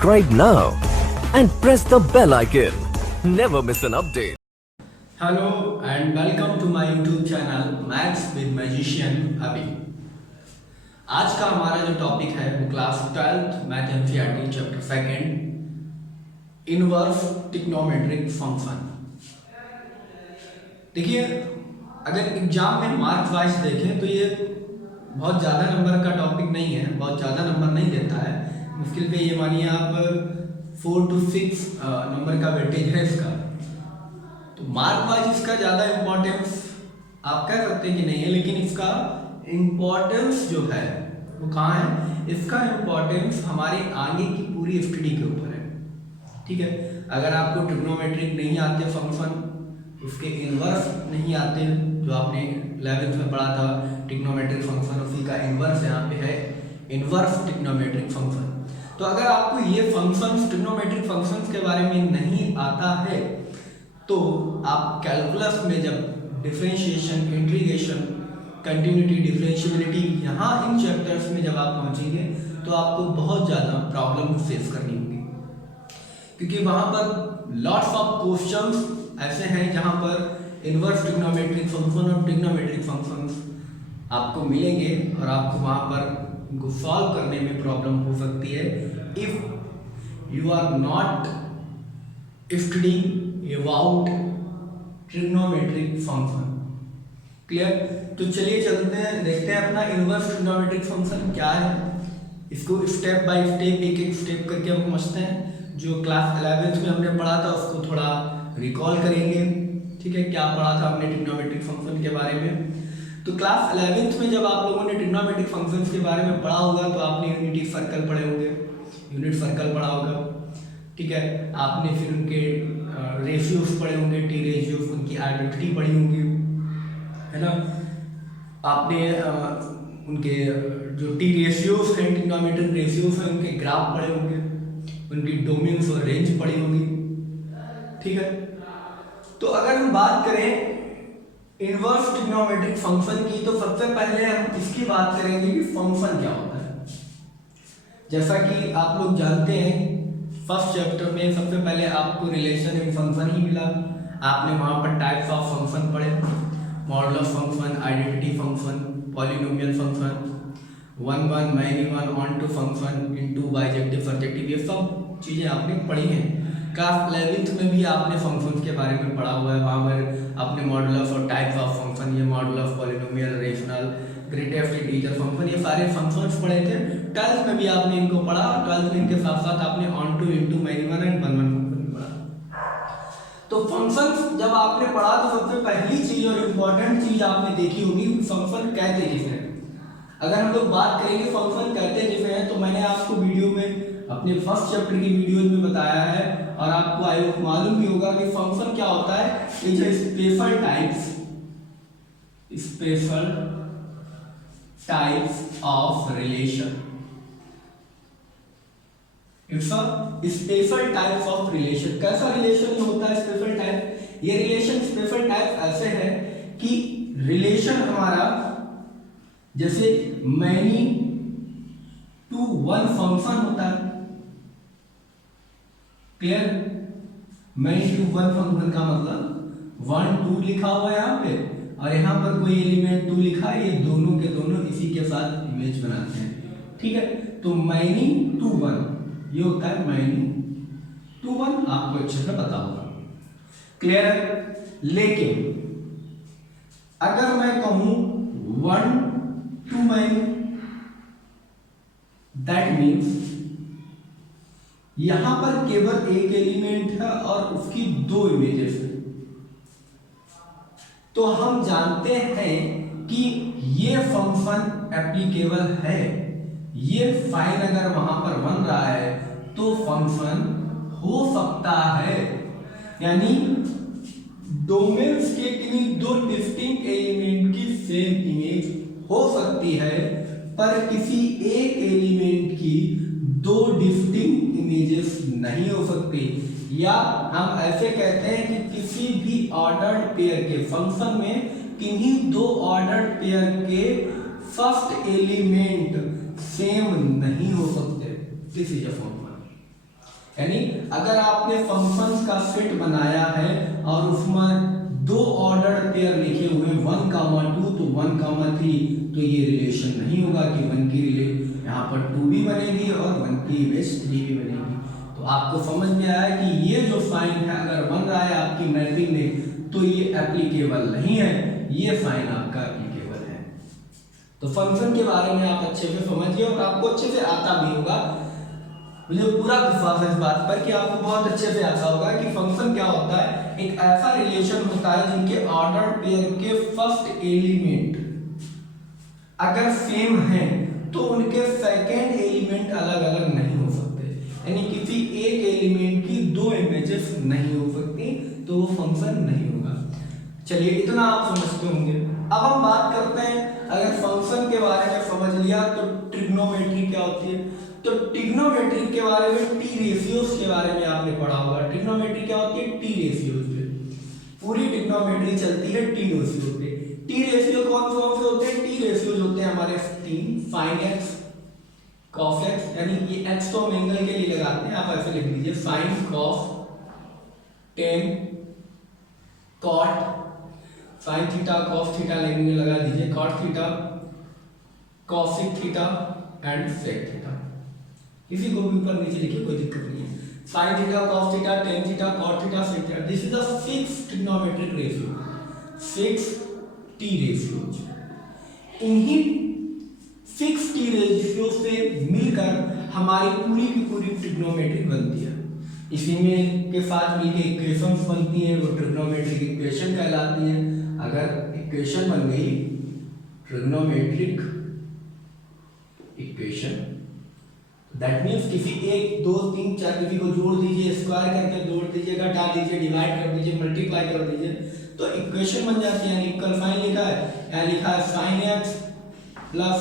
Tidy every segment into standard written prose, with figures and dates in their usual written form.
Subscribe now and press the bell icon. Never miss an update. Hello and welcome to my YouTube channel Maths with Magician अभी। आज का हमारा जो topic है वो class 12th math NCERT chapter second inverse trigonometric function. देखिए, अगर exam में मार्क्स वाइज देखें तो ये बहुत ज़्यादा नंबर का टॉपिक नहीं है, बहुत ज़्यादा नंबर नहीं देता है। मुश्किल पे ये मानिए आप 4 to 6 नंबर का वेटेज है इसका। तो मार्क वाइज इसका ज़्यादा इम्पोर्टेंस आप कह सकते हैं कि नहीं है, लेकिन इसका इम्पोर्टेंस जो है वो कहाँ है? इसका इम्पोर्टेंस हमारे आगे की पूरी स्टडी के ऊपर है। ठीक है, अगर आपको ट्रिग्नोमेट्रिक नहीं आते फंक्शन, उसके इनवर्स नहीं आते, जो आपने 11th में पढ़ा था ट्रिग्नोमेट्रिक फंक्शन, उसी का इनवर्स यहाँ पे है इनवर्स ट्रिग्नोमेट्रिक फंक्शन। तो अगर आपको ये फंक्शंस ट्रिग्नोमेट्रिक फंक्शंस के बारे में नहीं आता है तो आप कैलकुलस में जब डिफरेंशिएशन, इंटीग्रेशन, कंटिन्यूटी, डिफरेंशिएबिलिटी, यहाँ इन चैप्टर्स में जब आप पहुँचेंगे तो आपको बहुत ज़्यादा प्रॉब्लम फेस करनी होगी, क्योंकि वहाँ पर लॉट्स ऑफ क्वेश्चंस ऐसे हैं जहाँ पर इनवर्स ट्रिग्नोमेट्रिक फंक्शन और ट्रिग्नोमेट्रिक फंक्शंस आपको मिलेंगे और आपको वहाँ पर उनको सॉल्व करने में प्रॉब्लम हो सकती है if you are not studying about trigonometric function. Clear? तो चलिए चलते हैं, देखते हैं अपना इनवर्स ट्रिग्नोमेट्रिक फंक्शन क्या है। इसको स्टेप बाय स्टेप, एक एक स्टेप करके हम समझते हैं। जो क्लास 11th में हमने पढ़ा था उसको थोड़ा रिकॉल करेंगे। ठीक है, क्या पढ़ा था हमने ट्रिग्नोमेट्रिक फंक्शन के बारे में? तो क्लास 11th में जब आप लोगों ने ट्रिग्नोमेट्रिक फंक्शंस के बारे में पढ़ा होगा तो आपने यूनिटी सर्कल पढ़े होंगे, यूनिट सर्कल पढ़ा होगा। ठीक है, आपने फिर उनके रेशियोज पढ़े होंगे, टी रेशियोज, उनकी आइडेंटिटी पढ़ी होंगी, है ना। आपने उनके जो टी रेशियोज हैं, ट्रिग्नोमेट्रिक रेशियोज हैं, उनके ग्राफ पढ़े होंगे, उनकी डोमेन्स और रेंज पढ़ी होगी। ठीक है, तो अगर हम बात करें इनवर्स ट्रिग्नोमेट्रिक फंक्शन की तो सबसे पहले हम इसकी बात करेंगे कि फंक्शन क्या होता है। जैसा कि आप लोग जानते हैं फर्स्ट चैप्टर में सबसे पहले आपको रिलेशन इन फंक्शन ही मिला। आपने वहाँ पर टाइप्स ऑफ फंक्शन पढ़े, modulus function, identity function, polynomial function, one one, many one, onto function, into, bijective, surjective, ये सब चीज़ें आपने पढ़ी हैं। क्लास 11th में भी आपने फंक्शंस के बारे में पढ़ा हुआ है। वहाँ पर आपने मॉडुलस और टाइप्स ऑफ फंक्शन, ये modulus, polynomial, rational, greatest integer function, ये सारे फंक्शंस पढ़े थे। 12th में भी आपने इनको पढ़ा और 12th में इनके साथ साथ आपने onto, into, many one and one one function भी पढ़ा। तो फंक्शंस जब आपने पढ़ा तो सबसे पहली चीज और इम्पोर्टेंट चीज आपने देखी होगी फंक्शन कहते किसे हैं। अगर हम लोग बात करेंगे फंक्शन कहते किसे हैं तो मैंने आपको वीडियो में अपने फर्स्ट चैप्टर की वीडियोज में बताया है और आपको आई होप मालूम भी होगा कि फंक्शन क्या होता है। It's a special types of relation. It's a special types of relation. कैसा रिलेशन होता है स्पेशल टाइप? ये रिलेशन स्पेशल टाइप ऐसे है कि रिलेशन हमारा जैसे मैनी टू वन फंक्शन होता है। Clear? Many to one function का मतलब 1 2 लिखा हुआ है यहाँ पे और यहाँ पर कोई एलिमेंट 2 लिखा है, ये दोनों के दोनों इसी के साथ इमेज बनाते हैं। ठीक है, तो मैनी टू वन ये होता है मैनी टू वन, आपको अच्छे से पता होगा। क्लियर है? लेकिन अगर मैं कहूं 1 2 मैनी, दैट मीन्स यहां पर केवल एक एलिमेंट है और उसकी 2 इमेजेस है। तो हम जानते हैं कि ये फंक्शन एप्लीकेबल है। ये फाइन अगर वहां पर बन रहा है तो फंक्शन हो सकता है, यानी डोमेन्स के किन्हीं 2 डिस्टिंक्ट एलिमेंट की सेम इमेज हो सकती है, पर किसी एक एलिमेंट की 2 डिस्टिंक्ट इमेजेस नहीं हो सकती। या हम ऐसे कहते हैं कि किसी भी ऑर्डर्ड पेयर के फंक्शन में किन्हीं 2 ऑर्डर्ड पेयर के फर्स्ट एलिमेंट सेम नहीं हो सकते। This is a formula. यानी अगर आपने फंक्शंस का सेट बनाया है और उसमें दो ऑर्डर पेयर लिखे हुए 1,2 तो 1,3, तो ये रिलेशन नहीं होगा कि 1 की यहाँ पर 2 भी बनेगी और 1 की इमेज 3 भी बनेगी। तो आपको समझ में आया कि ये जो साइन है अगर बन रहा है आपकी मैपिंग में तो ये एप्लीकेबल नहीं है, ये साइन आपका एप्लीकेबल है। तो फंक्शन के बारे में आप अच्छे से समझिए और आपको अच्छे से आता भी होगा। मुझे पूरा विश्वास है इस बात पर कि आपको बहुत अच्छे से आता होगा कि फंक्शन क्या होता है। एक ऐसा रिलेशन होता है जिनके ऑर्डर पेयर के फर्स्ट एलिमेंट अगर सेम है तो उनके सेकेंड एलिमेंट अलग अलग नहीं हो सकते, यानी किसी एक एलिमेंट की दो इमेजेस नहीं हो सकती, तो वो फंक्शन नहीं होगा। चलिए इतना आप समझते होंगे। अब हम बात करते हैं, अगर फंक्शन के बारे में समझ लिया तो ट्रिग्नोमेट्री क्या होती है। तो ट्रिग्नोमेट्री के बारे में टी रेशियोज के बारे में आपने पढ़ा होगा। ट्रिग्नोमेट्री क्या होती है, टी रेशियोज पे पूरी ट्रिग्नोमेट्री चलती है टी रेशियो पे। टी रेशियो कौन कौन से होते हैं, टी रेशियोज होते हैं हमारे 3, sin x cos x, यानी ये x तो हम एंगल के लिए लगाते हैं, आप ऐसे लिख लीजिए sin cos tan cot sin theta cos theta लेंगे लगा दीजिए cot theta cosec theta and sec theta. किसी को भी ऊपर नीचे लिखिए कोई दिक्कत नहीं है। sin theta cos theta tan theta cot theta sec theta, this is the fixed trigonometric ratio, fixed T ratios. इन्हीं फिक्स टी रेशियो से मिलकर हमारी पूरी की पूरी ट्रिग्नोमेट्री बनती है। इसी में के साथ मिलकर इक्वेशंस बनती हैं, वो ट्रिग्नोमेट्रिक इक्वेशन कहलाती हैं। अगर इक्वेशन बन गई ट्रिग्नोमेट्रिक इक्वेशन, दैट मीन्स किसी 1 2 3 4 किसी को जोड़ दीजिए, स्क्वायर करके जोड़ दीजिए, घटा दीजिए, डिवाइड कर दीजिए, मल्टीप्लाई कर दीजिए, तो इक्वेशन बन जाती है। इक्वल साइन लिखा है, यहाँ लिखा है sin x plus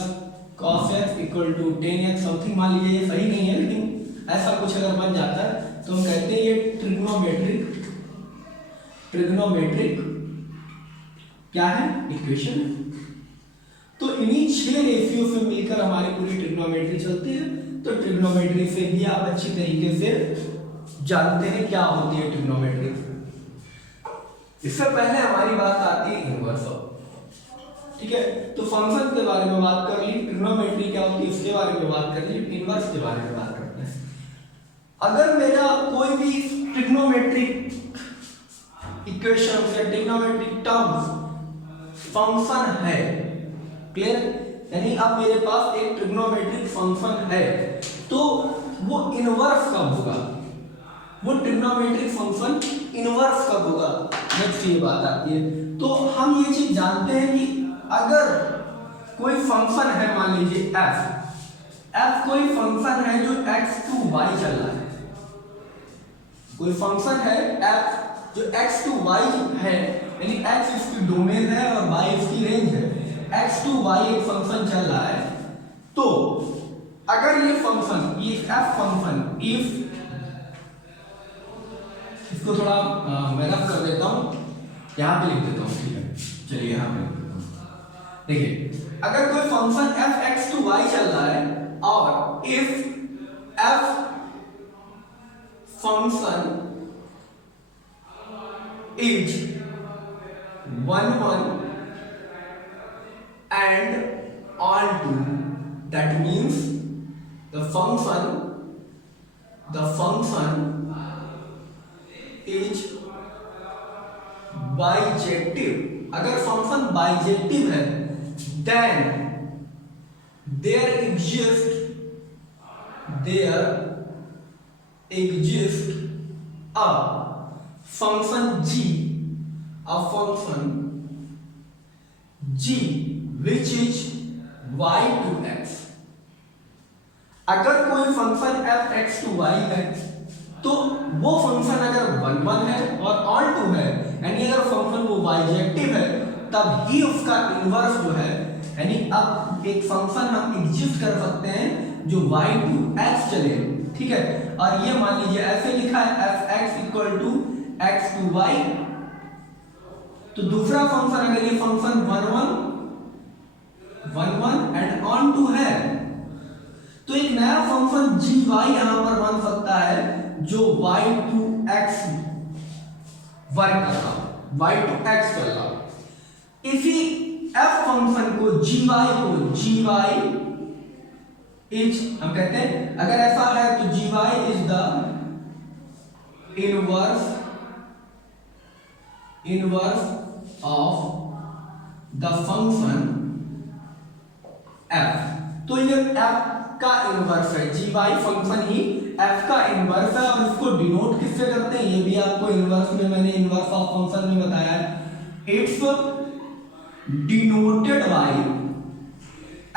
cos x equal to tan x something, मान लीजिए ये सही नहीं है लेकिन ऐसा कुछ अगर बन जाता है तो हम कहते हैं ये ट्रिग्नोमेट्रिक क्या है, इक्वेशन। तो इन्हीं 6 रेशियो से मिलकर हमारी पूरी ट्रिग्नोमेट्री चलती है। तो ट्रिग्नोमेट्री से भी आप अच्छी तरीके से जानते हैं क्या होती है ट्रिग्नोमेट्री। इससे पहले हमारी बात आती है इनवर्स ऑफ, ठीक है। तो फंक्शन के बारे में बात कर ली, ट्रिग्नोमेट्री क्या होती है उसके बारे में बात कर ली, इनवर्स के बारे में बात करते हैं। अगर मेरा कोई भी ट्रिग्नोमेट्रिक इक्वेशन या ट्रिग्नोमेट्रिक टर्म्स फंक्शन है, क्लियर, यानी अब मेरे पास एक ट्रिग्नोमेट्रिक फंक्शन है तो वो इनवर्स कब होगा, वो ट्रिग्नोमेट्रिक फंक्शन इनवर्स कब होगा, नेक्स्ट ये बात आती है। तो हम ये चीज जानते हैं कि अगर कोई फंक्शन है, मान लीजिए f कोई फंक्शन है जो x to y चल रहा है, कोई फंक्शन है f जो x to y है, यानी x इसकी डोमेन है और y इसकी रेंज है, x to y एक फंक्शन चल रहा है। तो अगर ये फंक्शन, ये f फंक्शन, इफ इसको थोड़ा मैं रफ कर देता हूं, यहां पे लिख देता हूं, ठीक है, चलिए यहां पे लिख देता हूं। देखिए अगर कोई function f x to y चल रहा है और if f function is 1 1 and on to, that means the function is bijective। अगर फंक्शन बाइजेक्टिव है then there exists a function g which is y to x। अगर कोई function f x to y है तो वो function अगर 1 1 है और ऑन टू है, यानी अगर फंक्शन वो बाइजेक्टिव है तब ही उसका इनवर्स जो है, यानी अब एक फंक्शन हम एग्जिस्ट कर सकते हैं जो y to x चले, ठीक है। और ये मान लीजिए ऐसे लिखा है f(x) = x to y, तो दूसरा फंक्शन अगर ये फंक्शन 1 1 एंड ऑन टू है तो एक नया फंक्शन gy यहां पर बन सकता है जो y टू x वर्क कर रहा हूं, y टू x चल रहा हूं। इसी f फंक्शन को gy इज हम कहते हैं, अगर ऐसा है तो gy is the inverse of the function f। तो ये f का इनवर्स है, gy फंक्शन ही f का इनवर्स है, और इसको डिनोट किससे करते हैं ये भी आपको इनवर्स में मैंने इनवर्स ऑफ फंक्शन में बताया है। It's denoted by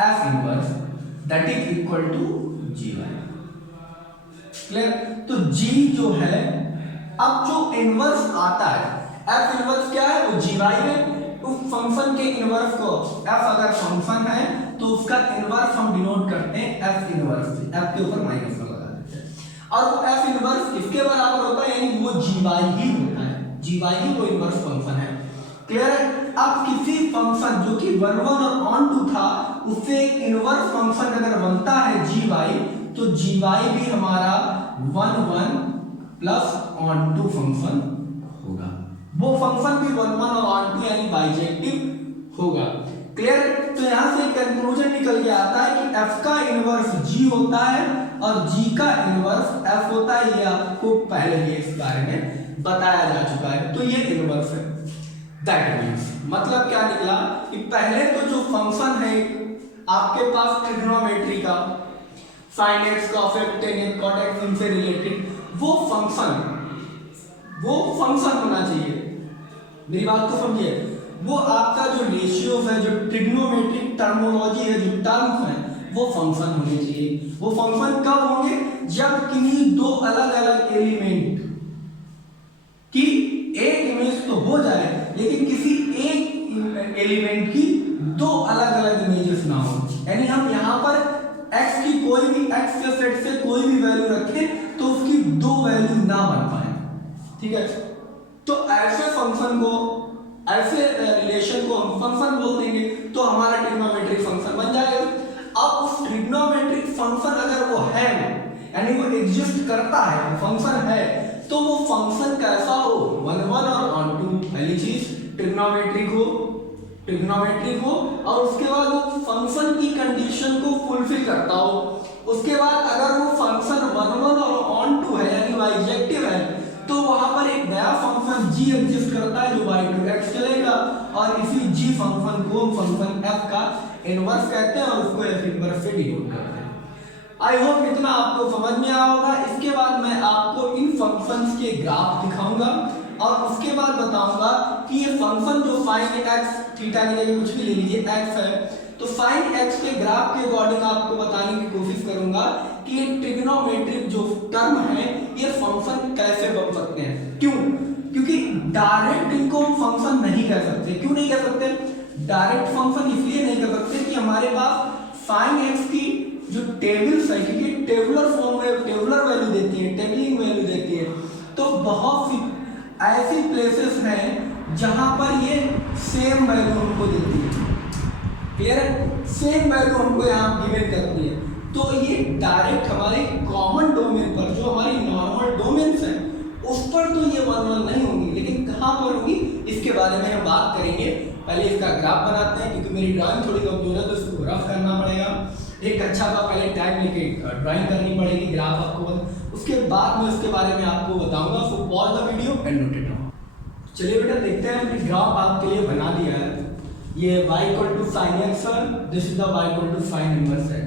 f inverse that is equal to gy। Clear? तो g जो है, अब जो इनवर्स आता है, f इनवर्स क्या है, वो gy है। उस फंक्शन के इनवर्स को, f अगर फंक्शन है तो उसका इनवर्स हम डिनोट करते हैं f इनवर्स से, f के ऊपर माइनस लगा देते हैं, और वो f इनवर्स किसके बराबर होता है, यानी वो gy ही होता है, gy ही वो इनवर्स फंक्शन है। क्लियर है? अब किसी फंक्शन जो कि 1 1 और ऑन टू था, उससे एक इनवर्स फंक्शन अगर बनता है gy, तो gy भी हमारा 1 1 प्लस ऑन टू फंक्शन होगा। वो फंक्शन भी 1 1 और ऑन टू यानी बाइजेक्टिव होगा। क्लियर? तो यहां से कंक्लूजन निकल के आता है कि f का इनवर्स g होता है और g का इनवर्स f होता है। ये आपको पहले ही इस बारे में बताया जा चुका है। तो ये इनवर्स है। दैट मींस मतलब क्या निकला कि पहले तो जो फंक्शन है आपके पास ट्रिग्नोमेट्री का, sin x cos x tan x cot x इनसे रिलेटेड वो फंक्शन होना चाहिए। मेरी बात को समझिए, वो आपका जो रेशियो है, जो ट्रिग्नोमेट्रिक टर्मोलॉजी है, जो टर्म्स है, वो फंक्शन होने चाहिए। वो फंक्शन कब होंगे, जब किन्हीं दो अलग अलग एलिमेंट की एक इमेज तो हो जाए, लेकिन किसी एक एलिमेंट की दो अलग अलग इमेजेस ना हो। यानी हम यहाँ पर x की कोई भी x के सेट से कोई भी वैल्यू रखें तो उसकी दो वैल्यू ना बन पाए। ठीक है? तो ऐसे फंक्शन को, ऐसे रिलेशन को हम फंक्शन बोल देंगे, तो हमारा ट्रिग्नोमेट्रिक फंक्शन बन जाएगा। अब उस ट्रिग्नोमेट्रिक फंक्शन अगर वो है, यानी वो एग्जिस्ट करता है, फंक्शन है, तो वो फंक्शन कैसा हो, 1 1 और ऑन टू। पहली चीज ट्रिग्नोमेट्रिक हो और उसके बाद वो फंक्शन की कंडीशन को फुलफिल करता हो। उसके बाद अगर वो फंक्शन 1 1 और ऑन टू है, यानी बाइजेक्टिव है, तो वहां पर एक नया फंक्शन g एग्जिस्ट करता है जो y टू x चलेगा, और इसी g फंक्शन को हम फंक्शन f का इनवर्स कहते हैं और उसको f इनवर्स से डिनोट करते हैं। आई होप इतना आपको समझ में आया होगा। इसके बाद मैं आपको इन फंक्शंस के ग्राफ दिखाऊंगा और उसके बाद बताऊंगा कि ये फंक्शन जो sin x, थीटा की जगह कुछ भी ले लीजिए x है, तो sin x के ग्राफ के अकॉर्डिंग आपको बताने की कोशिश करूंगा कि ये ट्रिग्नोमेट्रिक जो टर्म है, ये फंक्शन कैसे बन सकते हैं। क्यों? क्योंकि डायरेक्ट इनको हम फंक्शन नहीं कह सकते। क्यों नहीं कह सकते? डायरेक्ट फंक्शन इसलिए नहीं कह सकते कि हमारे पास sin x की जो टेबल्स है, क्योंकि टेबुलर फॉर्म में टेबुलर वैल्यू देती है, टेबलिंग वैल्यू देती है, तो बहुत सी ऐसी प्लेसेस हैं जहां पर ये सेम वैल्यू हमको देती है। क्लियर है? सेम वैल्यू हमको यहाँ गिवन करती है। तो ये डायरेक्ट हमारे कॉमन डोमेन पर, जो हमारी नॉर्मल डोमेन्स हैं, उस पर तो ये 1 1 नहीं होंगी, लेकिन कहाँ पर होगी इसके बारे में हम बात करेंगे। पहले इसका ग्राफ बनाते हैं, क्योंकि मेरी ड्राइंग थोड़ी कमजोर है तो इसको रफ करना पड़ेगा। एक अच्छा सा पहले टैग लेके ड्राइंग करनी पड़ेगी, ग्राफ आपको, उसके बाद मैं उसके बारे में आपको बताऊंगा। So pause the video and note it down. चलिए बेटा देखते हैं, हमने ग्राफ आपके लिए बना दिया है। ये y = sin x है, this is the y = sin inverse है।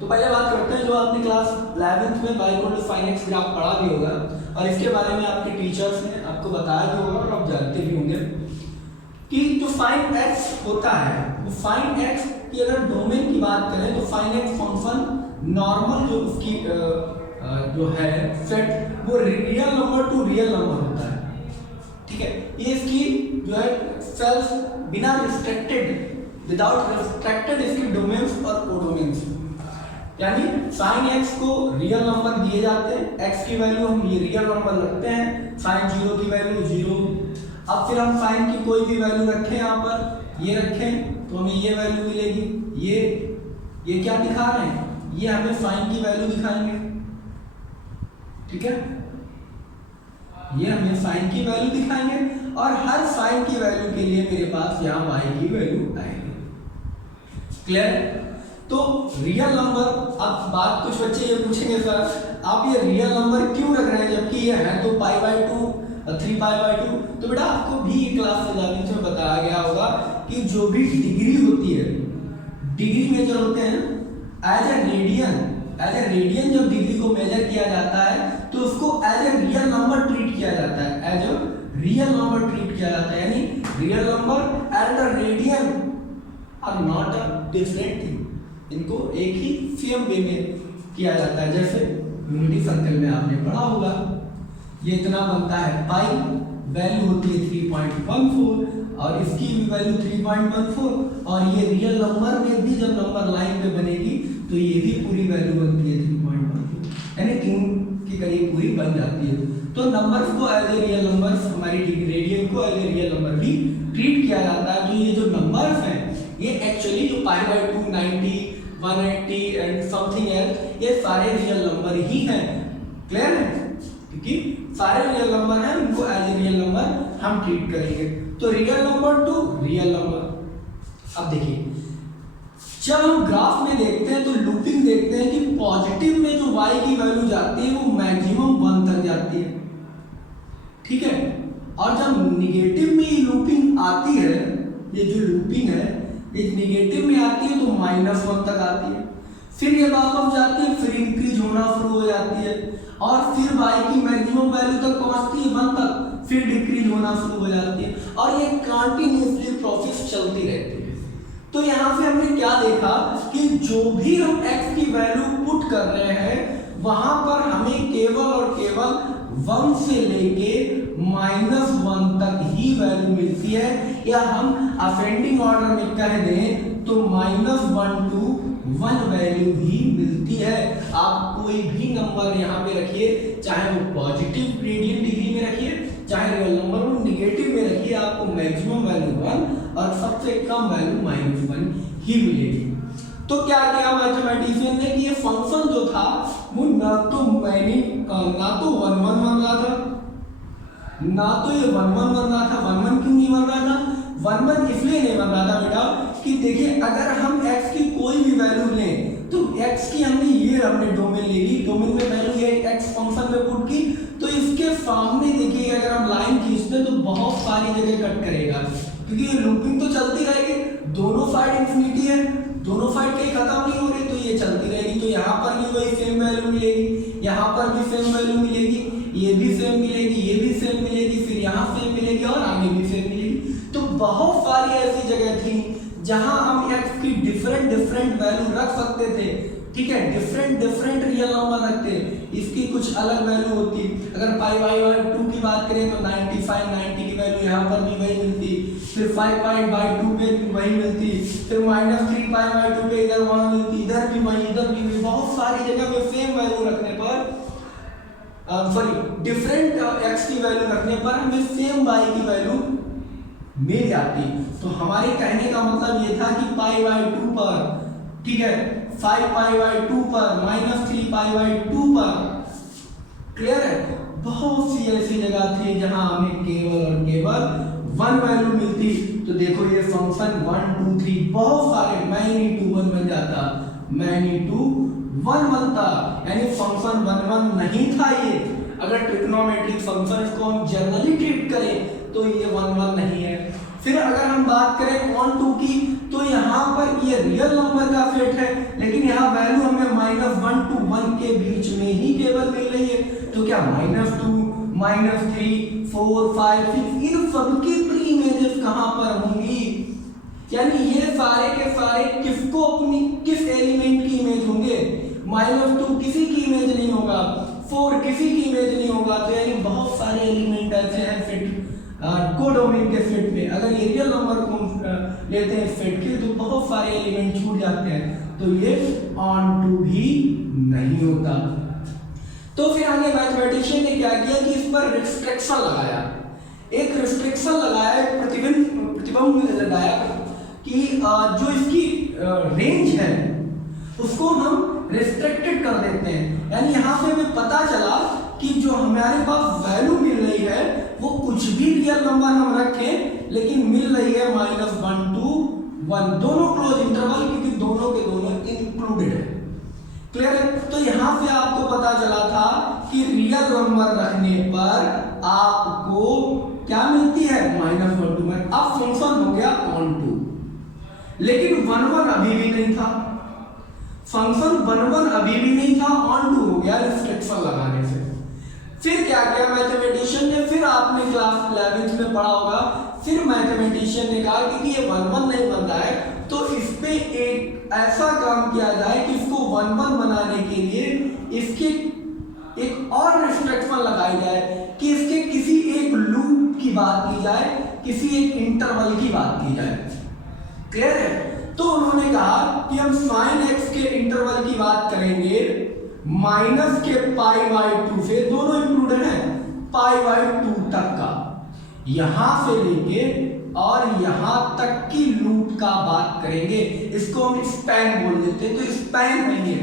तो पहले बात करते हैं, जो आपने क्लास 11th में y = sin x ग्राफ पढ़ा भी होगा और इसके बारे में आपके टीचर्स ने आपको बताया भी होगा और आप जानते भी होंगे कि जो sin x होता है, वो sin x की अगर डोमेन की बात करें तो sin x फंक्शन नॉर्मल जो उसकी जो है सेट, वो real number two real number होता है। ठीक है? ये इसकी जो है सेल्स बिना रिस्ट्रिक्टेड, विदाउट रिस्ट्रिक्टेड इसकी डोमेन्स और कोडोमेन्स, यानी sin x को रियल नंबर दिए जाते हैं, x की वैल्यू हम ये रियल नंबर रखते हैं, sin 0 की वैल्यू 0। अब फिर हम sin की कोई भी वैल्यू रखें, यहाँ पर ये रखें तो हमें ये वैल्यू मिलेगी। ये क्या दिखा रहे हैं, ये हमें sin की वैल्यू दिखाएंगे। ठीक है? ये हमें साइन की वैल्यू दिखाएंगे और हर साइन की वैल्यू के लिए मेरे पास यहाँ वाई की वैल्यू आएगी। क्लियर? तो रियल नंबर, अब बात कुछ बच्चे ये पूछेंगे सर आप ये रियल नंबर क्यों रख रहे हैं जबकि ये है तो पाई बाय 2 3 पाई बाय 2। तो बेटा आपको भी क्लास में बताया गया होगा कि जो भी डिग्री होती है, डिग्री मेजर होते हैं एज ए रेडियन जब डिग्री को मेजर किया जाता है तो उसको as a real number treat किया जाता है, as a real number treat किया जाता है। यानी real number and the radian are not a different thing, इनको एक ही सेम वे में किया जाता है। जैसे यूनिटी सर्कल में आपने पढ़ा होगा ये इतना बनता है पाई, वैल्यू होती है 3.14 और इसकी भी वैल्यू 3.14 और ये रियल नंबर में भी जब नंबर लाइन पे बनेगी तो ये भी पूरी वैल्यू बनती है 3.14, यानी 3 के करीब पूरी बन जाती है। तो नंबर्स को एज ए रियल नंबर्स, हमारी रेडियन को एज ए रियल नंबर भी ट्रीट किया जाता है। तो ये जो नंबर्स हैं ये एक्चुअली जो pi by 2, 90, 180 and something else ये सारे रियल नंबर ही हैं। क्लियर है? क्योंकि सारे रियल नंबर हैं उनको एज ए रियल नंबर हम ट्रीट करेंगे। तो real number two real number. अब देखिए जब हम ग्राफ में देखते हैं तो लूपिंग देखते हैं कि पॉजिटिव में जो y की वैल्यू जाती है वो मैक्सिमम 1 तक जाती है, ठीक है। और जब निगेटिव में ये लूपिंग आती है, ये जो लूपिंग है ये निगेटिव में आती है तो -1 तक आती है, फिर ये वापस जाती है, फिर इंक्रीज होना शुरू हो जाती है और फिर y की मैक्सिमम वैल्यू तक पहुंचती है 1 तक, फिर डिक्रीज होना शुरू हो जाती है और ये कंटिन्यूअसली प्रोसेस चलती रहती है। तो यहाँ से हमने क्या देखा कि जो भी हम x की वैल्यू पुट कर रहे हैं वहां पर हमें केवल और केवल 1 से लेके -1 तक ही वैल्यू मिलती है, या हम असेंडिंग ऑर्डर में कह दें तो -1 to 1 वैल्यू ही मिलती है। आप कोई भी नंबर यहाँ पे रखिए, चाहे वो पॉजिटिव रेडियन डिग्री में रखिए चाहे रियल नंबर को निगेटिव में रखिए, आपको मैक्सिमम वैल्यू 1 और सबसे कम वैल्यू -1 ही मिलेगी। तो क्या किया मैथमेटिशियन ने कि ये फंक्शन जो था वो ना तो 1 1 बन रहा था, ना तो ये 1 1 बन रहा था। 1 1 क्यों नहीं बन रहा था? 1 1 इसलिए नहीं बन रहा था बेटा कि देखिए अगर हम x की कोई भी वैल्यू लें तो x की हमने डोमेन ले ली, डोमेन में वैल्यू ये x फंक्शन में पुट की, तो इसके सामने देखिए अगर हम लाइन खींचते हैं तो बहुत सारी जगह कट करेगा क्योंकि ये लूपिंग तो चलती रहेगी, दोनों साइड इंफिनिटी है, दोनों साइड कहीं खत्म नहीं हो रही, तो ये चलती रहेगी। तो यहाँ पर भी वही सेम वैल्यू मिलेगी, यहाँ पर भी सेम वैल्यू मिलेगी, ये भी सेम मिलेगी, ये भी सेम मिलेगी, फिर यहाँ सेम मिलेगी और आगे भी सेम मिलेगी। तो बहुत सारी ऐसी जगह थी जहां हम x की डिफरेंट वैल्यू रख सकते थे, ठीक है, डिफरेंट रियल नंबर रखते, इसकी कुछ अलग वैल्यू होती। अगर पाई बाय 2 की बात करें तो 90 की वैल्यू यहाँ पर भी वही मिलती, फिर 5 पाई बाय 2 पे वही मिलती, फिर -3 पाई बाय 2 पे इधर वहां मिलती, इधर भी वही, इधर भी बहुत सारी जगह पे सेम वैल्यू रखने पर डिफरेंट x की वैल्यू रखने पर हमें सेम y की वैल्यू मिल जाती। तो हमारे कहने का मतलब ये था कि पाई बाय 2 पर, ठीक है, 5 पाई बाय 2 पर, -3 पाई बाय 2 पर, क्लियर है। बहुत सी ऐसी जगह थी जहां हमें केवल और केवल 1 वैल्यू मिलती। तो देखो ये फंक्शन 1 2 3 बहुत सारे मैनी टू 1 बन जाता, मैनी टू 1 बनता, यानी फंक्शन 1 1 नहीं था ये। अगर ट्रिग्नोमेट्रिक फंक्शंस को हम जनरली ट्रीट करें तो ये 1 1 नहीं है। फिर अगर हम बात करें ऑन टू की तो यहाँ पर ये रियल नंबर का सेट है, लेकिन यहाँ वैल्यू हमें -1 to 1 के बीच में ही केवल मिल रही है। तो क्या -2 -3 4 5 6 इन सबकी प्री इमेजेस कहाँ पर होंगी? यानी ये सारे के सारे किसको अपनी किस एलिमेंट की इमेज होंगे? -2 किसी की इमेज नहीं होगा, 4 किसी की इमेज नहीं होगा। तो यानी बहुत सारे एलिमेंट ऐसे हैं फिट कोडोमेन के सेट में। अगर ये रियल नंबर को लेते हैं सेट के तो बहुत सारे एलिमेंट छूट जाते हैं, तो ये ऑन टू भी नहीं होता। तो फिर आगे मैथमेटिशियन ने क्या किया कि इस पर रिस्ट्रिक्शन लगाया, एक रिस्ट्रिक्शन लगाया, एक प्रतिबंध लगाया कि जो इसकी रेंज है उसको हम रिस्ट्रिक्टेड कर देते हैं। यानी यहाँ पे हमें पता चला कि जो हमारे पास वैल्यू मिल रही है वो कुछ भी रियल नंबर हम रखें लेकिन मिल रही है -1 to 1, दोनों क्लोज इंटरवल, क्योंकि दोनों के दोनों इंक्लूडेड है। क्लियर है? तो यहाँ पे आपको पता चला था कि रियल नंबर रखने पर आपको क्या मिलती है -1 to 1। अब फंक्शन हो गया ऑन टू, लेकिन 1 अभी भी नहीं था, फंक्शन 1 अभी भी नहीं था, ऑन टू हो गया रिस्ट्रिक्शन लगाने से। फिर क्या किया मैथमेटिशियन ने, फिर आपने क्लास 11th में पढ़ा होगा, फिर मैथमेटिशियन ने कहा कि ये 1 नहीं बन रहा है तो इस पे एक ऐसा काम किया जाए कि इसको 1 बनाने के लिए इसके एक और रिस्ट्रिक्शन लगाई जाए कि इसके किसी एक लूप की बात की जाए, किसी एक इंटरवल की बात की जाए। क्लियर है? तो उन्होंने कहा कि हम sin x के इंटरवल की बात करेंगे माइनस के π/2 से, दोनों इंक्लूडेड है, π/2 तक का, यहां से लेके और यहां तक की लूप का बात करेंगे। इसको हम स्पैन बोल देते हैं, तो स्पैन नहीं है,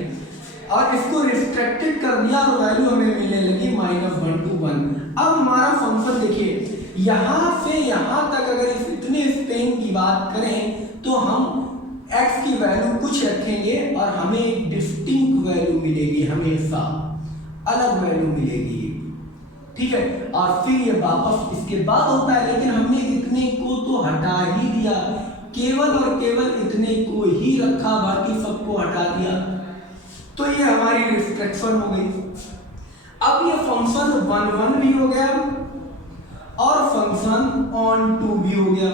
और इसको रिस्ट्रिक्टेड कर दिया और वैल्यू हमें मिलने लगी -1 to 1। अब हमारा फंक्शन देखिए, यहां से यहां तक अगर इस इतने स्पैन की बात करें तो हम x की वैल्यू कुछ रखेंगे और हमें एक डिस्टिंक्ट वैल्यू मिलेगी, हमेशा अलग वैल्यू मिलेगी, ठीक है। और फिर ये वापस इसके बाद होता है, लेकिन हमने इतने को तो हटा ही दिया, केवल और केवल इतने को ही रखा, बाकी सबको हटा दिया, तो ये हमारी रिस्ट्रिक्शन हो गई। अब ये फंक्शन 1 भी हो गया और फंक्शन ऑन टू भी हो गया।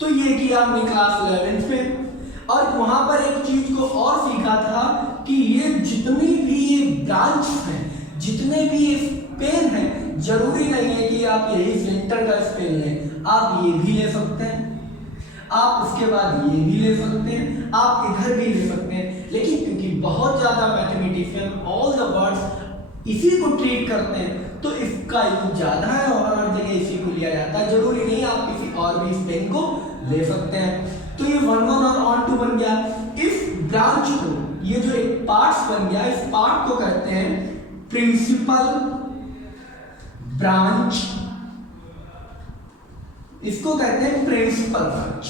तो ये किया हमने क्लास 11th में, और वहां पर एक चीज को और सीखा था कि ये जितनी भी ये ब्रांच हैं, जितने भी ये स्पेन हैं, जरूरी नहीं है कि आप यही सेंटर का स्पेन लें, आप ये भी ले सकते हैं, आप उसके बाद ये भी ले सकते हैं, आप इधर भी ले सकते हैं। लेकिन क्योंकि बहुत ज्यादा मैथमेटिशियन ऑल द वर्ड्स इसी को ट्रीट करते हैं तो इसका यूज ज्यादा है और हर जगह इसी को लिया जाता है, जरूरी नहीं आप किसी और भी स्पेन को ले सकते हैं। तो ये 1 और ऑन टू बन गया। इस ब्रांच को, ये जो एक पार्ट्स बन गया, इस पार्ट को कहते हैं प्रिंसिपल ब्रांच, इसको कहते हैं प्रिंसिपल ब्रांच।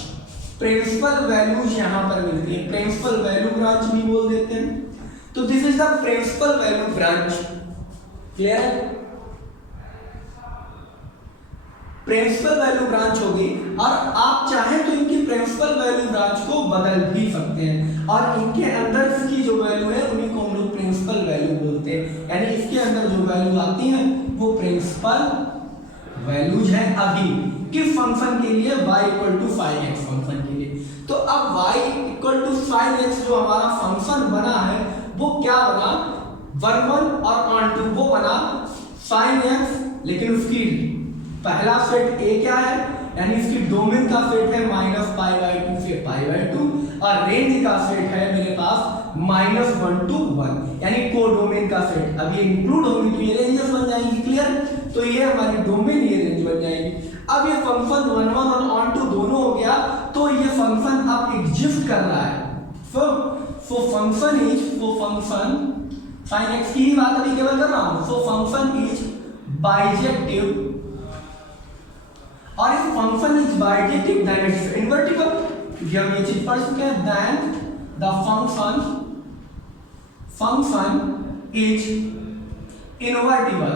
प्रिंसिपल वैल्यूज यहां पर मिलती है, प्रिंसिपल वैल्यू ब्रांच भी बोल देते हैं। तो this is the principal value branch. Clear है? प्रिंसिपल वैल्यू ब्रांच होगी, और आप चाहें तो इनकी प्रिंसिपल वैल्यू ब्रांच को बदल भी सकते हैं, और इनके अंदर इसकी जो वैल्यू है उन्हीं को हम लोग प्रिंसिपल वैल्यू बोलते हैं। यानी इसके अंदर जो वैल्यू आती है वो प्रिंसिपल वैल्यूज है अभी किस फंक्शन के लिए, y = 5x फंक्शन के लिए। तो अब y = 5x जो हमारा फंक्शन बना है वो क्या बना, 1 और ऑन टू वो बना sin x, लेकिन उसकी पहला सेट a क्या है, यानी इसकी डोमेन का सेट है -π/2 से π/2, और रेंज का सेट है मेरे पास -1 to 1, यानी कोडोमेन का सेट। अभी इंक्लूड होगी तो ये रेंजेस बन जाएंगी। क्लियर? तो ये हमारी डोमेन, ये रेंज बन जाएगी। अब ये फंक्शन 1 और ऑन टू दोनों हो गया, तो ये फंक्शन अब एग्जिस्ट कर रहा है। सो फंक्शन sin x की ही बात अभी केवल कर रहा हूं। सो फंक्शन इज बाइजेक्टिव, और इस function is bijective then it's invertible, क्योंकि हम ये चीज पढ़ चुके हैं। Then the function is invertible,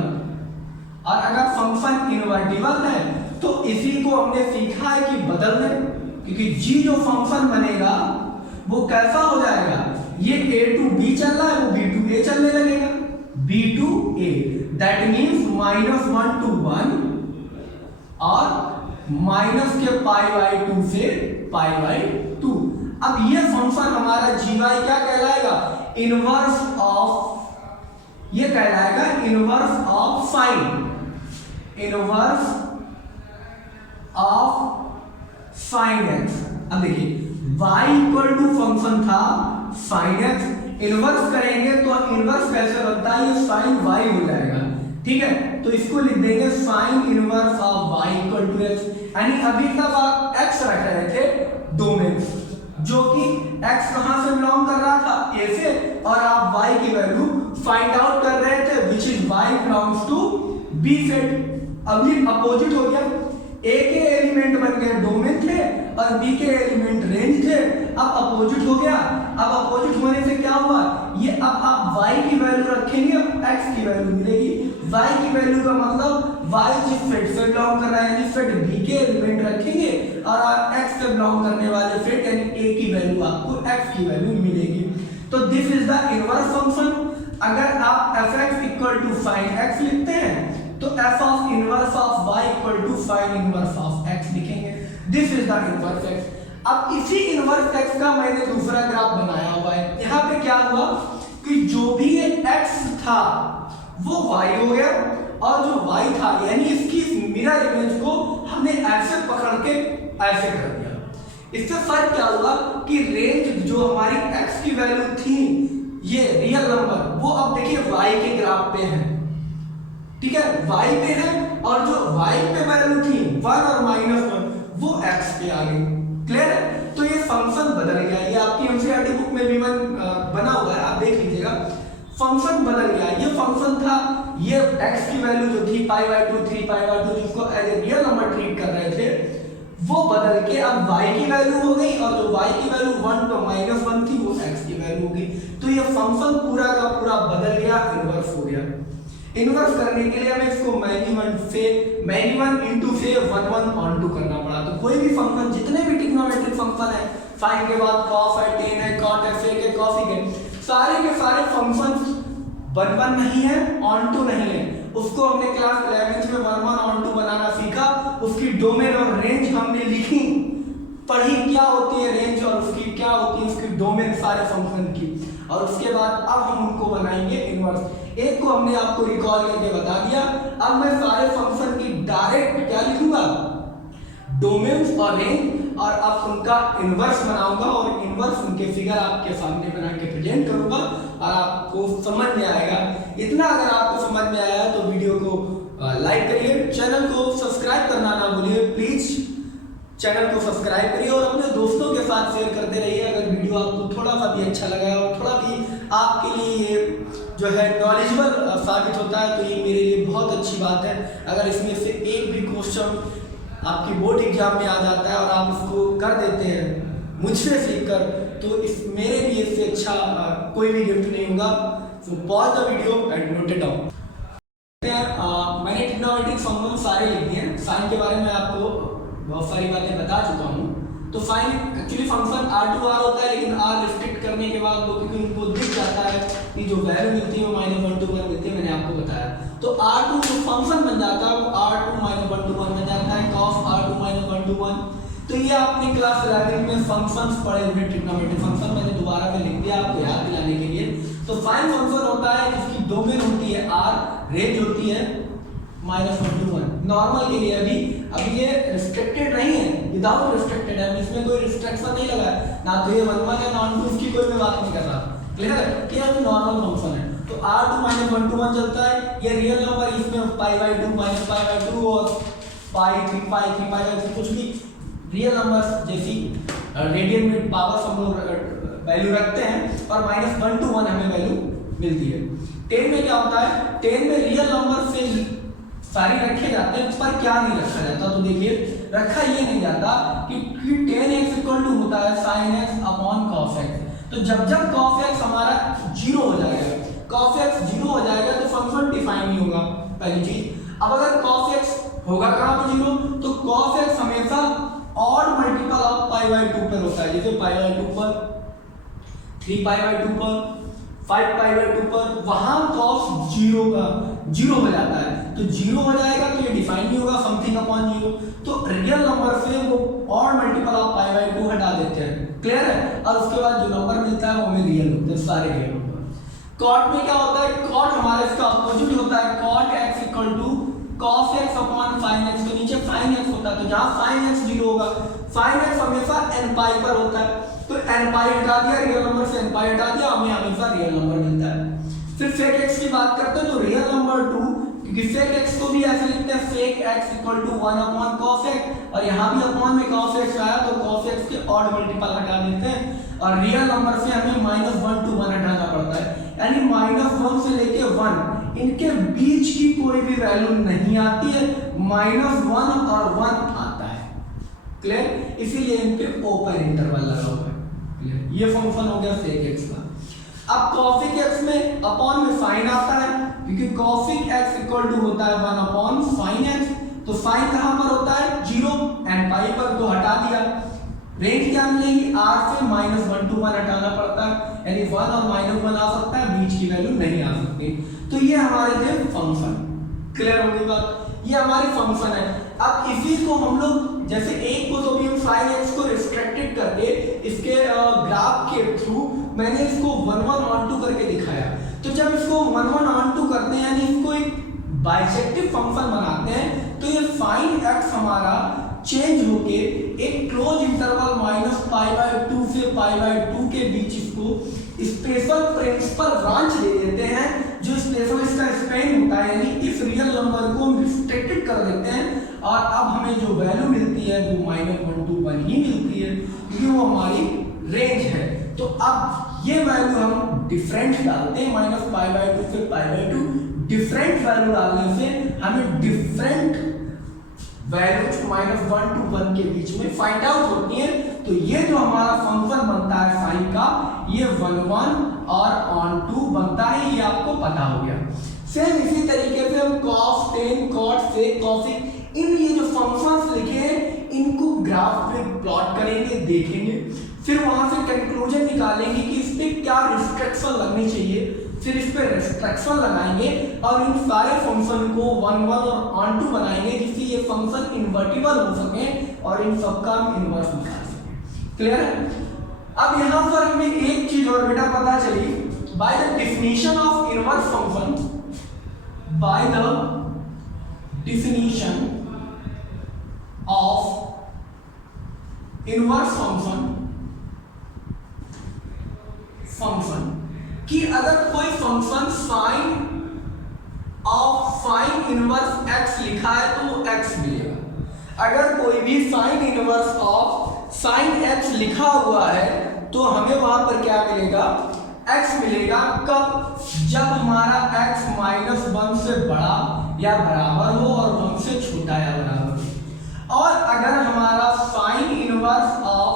और अगर फंक्शन इनवर्टिबल है तो इसी को हमने सीखा है कि बदल दें, क्योंकि g जो फंक्शन बनेगा वो कैसा हो जाएगा, ये a to b चल रहा है वो b to a चलने लगेगा, b to a, that means -1 to 1 और माइनस के π/2 से π/2। अब ये फंक्शन हमारा gy क्या कहलाएगा, इनवर्स ऑफ, ये कहलाएगा inverse of sine, inverse of sine x। अब देखिए y = फंक्शन था sin x, इनवर्स करेंगे तो इनवर्स कैसे बनता है, ये sin y हो जाएगा। ठीक है, तो इसको लिख देंगे sin inverse of y = x, यानी अभी तक आप x रख रहे थे डोमेन, जो कि x कहां से बिलोंग कर रहा था, a से, और आप y की वैल्यू फाइंड आउट कर रहे थे, which is y belongs to B set. अब ये अपोजिट हो गया, ए के एलिमेंट बन गए डोमेन थे और बी के एलिमेंट रेंज थे, अब अपोजिट हो गया। अब अपोजिट होने से क्या हुआ, ये अब आप y की वैल्यू रखेंगे, x की वैल्यू मिलेगी। y की वैल्यू का मतलब y जिस सेट से बिलोंग कर रहा है यानी सेट b के एलिमेंट रखेंगे और आप x से बिलोंग करने वाले सेट यानी a की वैल्यू आपको x की वैल्यू मिलेगी। तो this is the inverse function. अगर आप fx equal to sin x लिखते हैं तो f of inverse of y equal to sin inverse of x लिखेंगे। This is the inverse x। अब इसी इनवर्स x का मैंने दूसरा ग्राफ बनाया हुआ है। यहाँ पे क्या हुआ कि जो भी ये x था वो y हो गया और जो y था यानी इसकी मिरर इमेज को हमने ऐसे पकड़ के ऐसे कर दिया। इससे फर्क क्या हुआ कि रेंज जो हमारी x की वैल्यू थी ये रियल नंबर वो अब देखिए y के ग्राफ पे है, ठीक है, y पे है और जो y पे वैल्यू थी 1 और -1 वो x पे आ गई। क्लियर है? तो ये फंक्शन बदल गया, ये आपकी एनसीईआरटी बुक में भी बना हुआ है, आप देख लीजिएगा। फंक्शन बदल गया, ये फंक्शन था, ये x की वैल्यू जो थी π/2 3π/2 जिसको as a real number treat कर रहे थे वो बदल के अब y की वैल्यू हो गई और जो y की वैल्यू 1 तो -1 थी वो x की वैल्यू हो गई। तो ये फंक्शन पूरा का पूरा बदल गया, इनवर्स हो गया। इनवर्स करने के लिए हमें इसको मैनी वन इनटू से 1 1 ऑन टू करना पड़ा। तो कोई भी फंक्शन जितने भी ट्रिग्नोमेट्रिक फंक्शन है, sin के बाद cos है, tan है, cot है, sec है, cosec है, सारे के सारे फंक्शंस 1 1 नहीं है, ऑन टू नहीं है। उसको हमने क्लास 11th में 1 1 ऑन टू बनाना सीखा, उसकी डोमेन और रेंज हमने लिखी, पढ़ी क्या होती है रेंज और उसकी क्या होती है उसकी डोमेन सारे फंक्शन की, और उसके बाद अब हम उनको बनाएंगे इनवर्स। एक को हमने आपको रिकॉल करके बता दिया। अब मैं सारे फंक्शन की डायरेक्ट क्या लिखूंगा, डोमेन्स और रेंज, और अब उनका इनवर्स बनाऊंगा और इनवर्स उनके फिगर आपके सामने बना के प्रेजेंट करूंगा और आपको समझ में आएगा। इतना अगर आपको समझ में आया तो वीडियो को लाइक करिए, चैनल को सब्सक्राइब करना ना भूलिए, प्लीज चैनल को सब्सक्राइब करिए और अपने दोस्तों के साथ शेयर करते रहिए। अगर वीडियो आपको थोड़ा सा भी अच्छा लगा और थोड़ा भी आपके लिए ये जो है नॉलेजेबल साबित होता है तो ये मेरे लिए बहुत अच्छी बात है। अगर इसमें से एक भी क्वेश्चन आपकी बोर्ड एग्जाम में आ जाता है और आप उसको कर देते हैं मुझसे सीखकर, तो इस मेरे लिए इससे अच्छा कोई भी गिफ्ट नहीं होगा। So pause the video and note it down. मैंने ट्रिग्नोमेट्रिक फंक्शन सारे लिख दिए हैं। साइन के बारे में आपको बहुत सारी बातें बता चुका हूँ। तो साइन एक्चुअली फंक्शन r/r होता है, लेकिन r रिस्ट्रिक्ट करने के बाद वो क्योंकि उनको दिख जाता है कि जो वैल्यू मिलती है वो -1 to 1 मिलती है, मैंने आपको बताया। तो r2 जो फंक्शन बन जाता है वो r2 -1 to 1 बन जाता है, cos r2 -1 to 1। तो ये आपने क्लास 11 में फंक्शंस पढ़े हुए ट्रिग्नोमेट्रिक फंक्शन मैंने दोबारा में लिख दिया आपको याद दिलाने के लिए। तो साइन फंक्शन होता है जिसकी डोमेन होती है r, रेंज होती है -1 to 1। नॉर्मल के लिए अभी ये रिस्ट्रिक्टेड नहीं है, विदाउट रिस्ट्रिक्टेड है, इसमें कोई रिस्ट्रिक्शन नहीं लगा है, ना तो ये 1 1 है ना 2 की कोई मैं बात नहीं कर रहा। क्लियर है? ये अभी नॉर्मल फंक्शन है। तो r2 -1 to 1 चलता है, ये रियल नंबर, इसमें π/2 -π/2 और π3 कुछ भी रियल नंबर्स जैसी रेडियन में पावर हम लोग वैल्यू रखते हैं और -1 to 1 हमें वैल्यू मिलती है। 10 में क्या होता है, 10 में रियल नंबर से सारे रखे जाते हैं, पर क्या नहीं रखा जाता, तो देखिए रखा ये नहीं जाता कि 10x इक्वल टू होता है sin x upon cos x। तो जब cos x हमारा 0 हो जाएगा, cos x 0 हो जाएगा तो फंक्शन डिफाइन नहीं होगा, पहली चीज। अब अगर cos x होगा कहाँ पे 0, तो cos x हमेशा ऑड मल्टीपल ऑफ π/2 पर होता है, जैसे π/2 पर, 3π/2 पर, 5π/2 पर, वहां cos 0 हो जाता है। तो 0 हो जाएगा तो ये डिफाइन नहीं होगा, समथिंग अपॉन 0। तो रियल नंबर से वो ऑड मल्टीपल ऑफ π/2 हटा देते हैं। क्लियर है? और उसके बाद जो नंबर मिलता है वो हमें रियल होते हैं, सारे रियल नंबर। कॉट में क्या होता है, कॉट हमारे इसका अपोजिट होता है, cot x equal to cos x upon sin x। तो नीचे sin x होता है, तो जहां sin x 0 होगा, sin x हमेशा n π पर होता है, तो n π हटा दिया, रियल नंबर से n π हटा दिया, हमें हमेशा रियल नंबर मिलता है। फिर sec x की बात करते हैं तो रियल नंबर 2, क्योंकि sec x को भी ऐसे लिखते हैं sec x equal to 1 upon cos x, और यहाँ भी अपॉन में cos x आया तो cos x के ऑड मल्टीपल हटा देते हैं और रियल नंबर से हमें -1 to 1 हटाना पड़ता है, यानी -1 से लेके 1 इनके बीच की कोई भी वैल्यू नहीं आती है, -1 और 1 आता है। क्लियर? इसीलिए इन पे ओपन इंटरवल लगा हुआ है। क्लियर? ये फंक्शन हो गया sec x का। अब cos x में अपॉन में साइन आता है, क्योंकि cos x इक्वल टू होता है 1 अपॉन sin x, तो साइन कहां पर होता है 0 एंड पाई पर, तो हटा दिया। रेंज क्या मिलेगी r से -1 to 1 हटाना पड़ता है, यानी 1 और -1 आ सकता है, बीच की वैल्यू नहीं आ सकती। तो ये हमारे थे फंक्शन। क्लियर होगी बात? ये हमारे फंक्शन है। अब इसी को हम लोग जैसे एक को तो भी हम sin x को रिस्ट्रिक्टेड करके इसके ग्राफ के थ्रू मैंने इसको 1 on 2 करके दिखाया। तो जब इसको 1 on 2 करते हैं, यानी इसको एक बाइसेक्टिव फंक्शन बनाते हैं, तो ये sin x हमारा चेंज होके एक क्लोज इंटरवल -π/2 से π/2 के बीच इसको स्पेशल प्रिंसिपल ब्रांच दे देते हैं, जो स्पेशल इसका स्पेन होता है, यानी इस रियल नंबर को हम रिस्ट्रिक्टेड कर देते हैं, और अब हमें जो वैल्यू मिलती है वो -1 to 1 ही मिलती है, क्योंकि वो हमारी रेंज है। तो अब ये वैल्यू हम डिफरेंट डालते हैं, -π/2 से π/2, डिफरेंट वैल्यू डालने से हमें डिफरेंट वैल्यूज -1 to 1 के बीच में फाइंड आउट होती है। तो ये जो हमारा फंक्शन बनता है साइन का, ये 1 और on 2 बनता है, ये आपको पता हो गया। सेम इसी तरीके से हम cos, tan, cot, sec, cosec, इन ये जो फंक्शंस लिखे हैं इनको ग्राफ पे प्लॉट करेंगे, देखेंगे, फिर वहां से कंक्लूजन निकालेंगे कि इस पे क्या रिस्ट्रिक्शन लगनी चाहिए, फिर इस पे रिस्ट्रिक्शन लगाएंगे और इन सारे फंक्शन को 1 और on 2 बनाएंगे, जिससे ये फंक्शन इन्वर्टिबल हो सके और इन सबका हम इन्वर्स निकाल सकें। क्लियर है? अब यहां पर हमें एक चीज और बेटा पता चली, by the definition of inverse function, by the definition of inverse function कि अगर कोई function sine of sine inverse x लिखा है तो वो x मिलेगा। अगर कोई भी sign inverse of sine x लिखा हुआ है तो हमें वहां पर क्या मिलेगा, x मिलेगा। कब? जब हमारा x -1 से बड़ा या बराबर हो और 1 से छोटा या बराबर हो। और अगर हमारा sign inverse of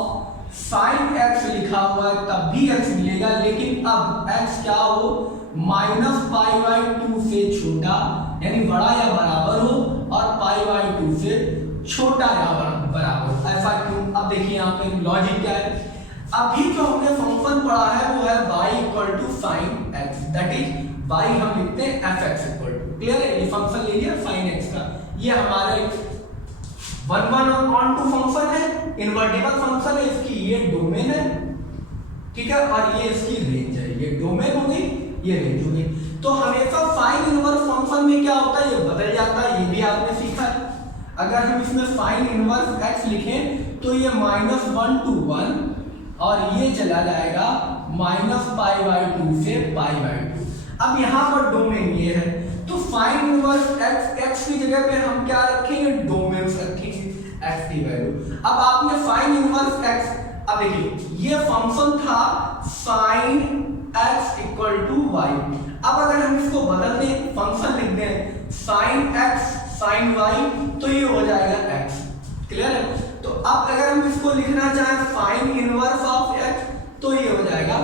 sine x लिखा हुआ है तब भी x मिलेगा, लेकिन अब x क्या हो, -π/2 से छोटा यानी बड़ा या बराबर हो और π/2 से छोटा या बराबर। ऐसा क्यों? अब देखिए यहाँ पे लॉजिक क्या है। अभी जो हमने फंक्शन पढ़ा है वो है y = sin x, that is y हम लिखते हैं fx =। क्लियर है? ये फंक्शन ले लिया sin x का, ये हमारे 1 और on 2 फंक्शन है, इन्वर्टिबल फंक्शन है, इसकी ये डोमेन है, ठीक है, और ये इसकी रेंज है। ये डोमेन हो गई, ये रेंज हो गई। तो हमेशा साइन इनवर्स फंक्शन में क्या होता है, ये बदल जाता है, ये भी आपने सीखा है। अगर हम इसमें साइन इनवर्स x लिखें तो ये -1 to 1 और ये चला जाएगा -π/2 से π/2। अब यहाँ पर डोमेन ये है, तो साइन इनवर्स x की जगह पे हम क्या रखेंगे, डोमेन रखेंगे x की वैल्यू। अब आपने साइन इनवर्स x, अब देखिए ये फंक्शन था साइन x = y। अब अगर हम इसको बदल दें, फंक्शन लिख दें साइन x साइन y, तो ये हो जाएगा x। क्लियर है? तो अब अगर हम इसको लिखना चाहें साइन इनवर्स ऑफ x, तो ये हो जाएगा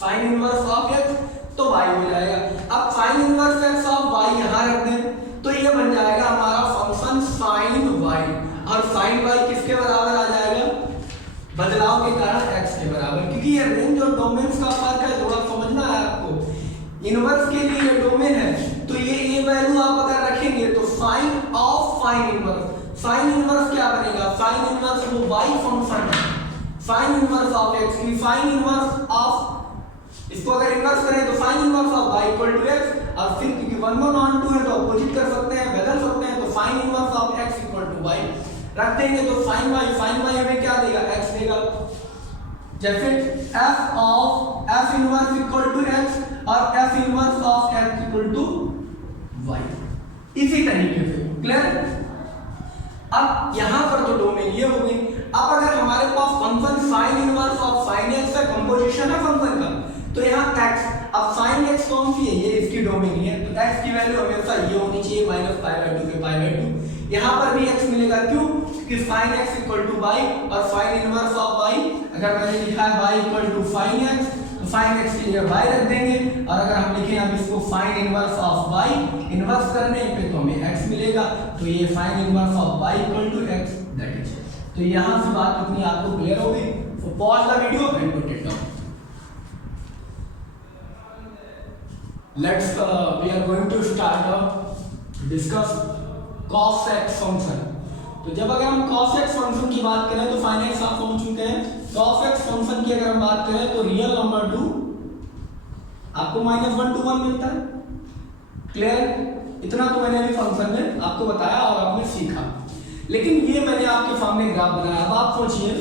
साइन इनवर्स ऑफ x, तो y हो जाएगा। अब sine inverse x of y यहां रख दें तो ये बन जाएगा हमारा फंक्शन साइन y, और साइन y किसके बराबर आ जाएगा, बदलाव के कारण x के बराबर, क्योंकि ये रेंज और डोमेन्स का फर्क है, थोड़ा समझना है आपको। इनवर्स के लिए ये डोमेन है, तो ये वैल्यू आप अगर रखेंगे तो sine of sine inverse, sine inverse क्या बनेगा, साइन इनवर्स वो y फंक्शन है, साइन इनवर्स ऑफ x की साइन इनवर्स ऑफ, इसको अगर इनवर्स करें तो sine inverse of y = x, और फिर क्योंकि 1 on 2 है तो अपोजिट कर सकते हैं, बदल सकते हैं, तो sine inverse of x = y रख देंगे, तो साइन y हमें क्या देगा, x देगा। जैसे f इनवर्स = x और f inverse of x = y, इसी तरीके से। क्लियर? अब यहां पर तो डोमेन ये हो गई। अब अगर हमारे पास function sine inverse of sine x का कंपोजिशन है फंक्शन का, तो यहाँ x, अब साइन x कौन सी है, ये इसकी जीरो में नहीं है, तो x की वैल्यू हमेशा ये होनी चाहिए माइनस पाई बाई टू पे पाई बाई टू। यहाँ पर भी x मिलेगा, क्यों? क्योंकि sine x equal to y, और फाइन इनवर्स ऑफ बाई, अगर मैंने लिखा है y equal to sine x, तो फाइन x की जगह बाई रख देंगे, और अगर हम लिखें अब इसको sine inverse of y, inverse करने पे तो हमें x मिलेगा, तो ये sine inverse of y equal to x, that is. तो यहाँ से बात अपनी आपको क्लियर हो गई। So pause the video and put it down. We are going to start discuss cos x function. तो जब अगर हम cos x function की बात करें तो फाइन x आप पहुंच चुके हैं। cos x function की अगर हम बात करें तो रियल नंबर टू आपको -1 to 1 मिलता है। क्लियर? इतना तो मैंने अभी फंक्शन में आपको बताया और आपने सीखा, लेकिन ये मैंने आपके सामने ग्राफ बनाया। अब आप सोचिए,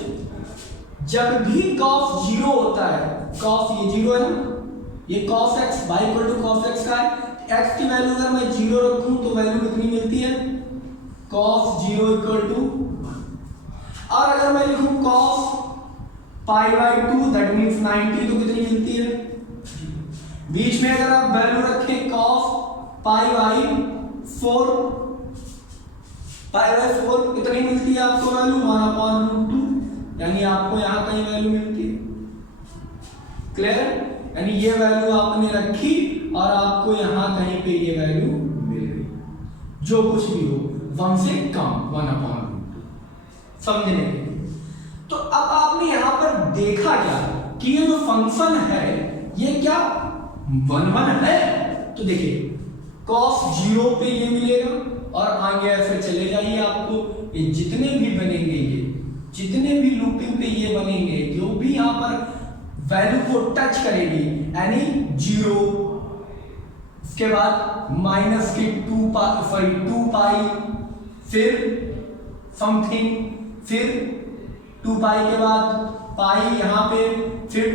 जब भी cos 0 होता है, cos ये 0 है ना, ये cos x y equal to cos x का है, x की वैल्यू अगर मैं 0 रखूं तो वैल्यू कितनी मिलती है? cos 0 equal to 1। और अगर मैं लिखूं cos pi by 2 that means 90, तो कितनी मिलती है? बीच में अगर आप वैल्यू रखें cos pi by 4, pi by 4 कितनी मिलती है आपको वैल्यू? 1/√2, यानी आपको यहां कहीं वैल्यू मिलती है। क्लियर? यानी ये वैल्यू आपने रखी और आपको यहां कहीं पे ये वैल्यू मिल गई, जो कुछ भी हो 1 से कम, 1/√2। समझने के लिए तो अब आपने यहां पर देखा क्या कि ये जो फंक्शन है ये क्या 1 है? तो देखिए cos 0 पे ये मिलेगा और आगे ऐसे चले जाइए, आपको ये जितने भी बनेंगे, ये जितने भी लूपिंग पे ये बनेंगे, जो भी यहाँ पर वैल्यू को टच करेगी, यानी 0, इसके बाद माइनस के 2 पाई, फिर समथिंग, फिर 2 पाई के बाद पाई यहाँ पे, फिर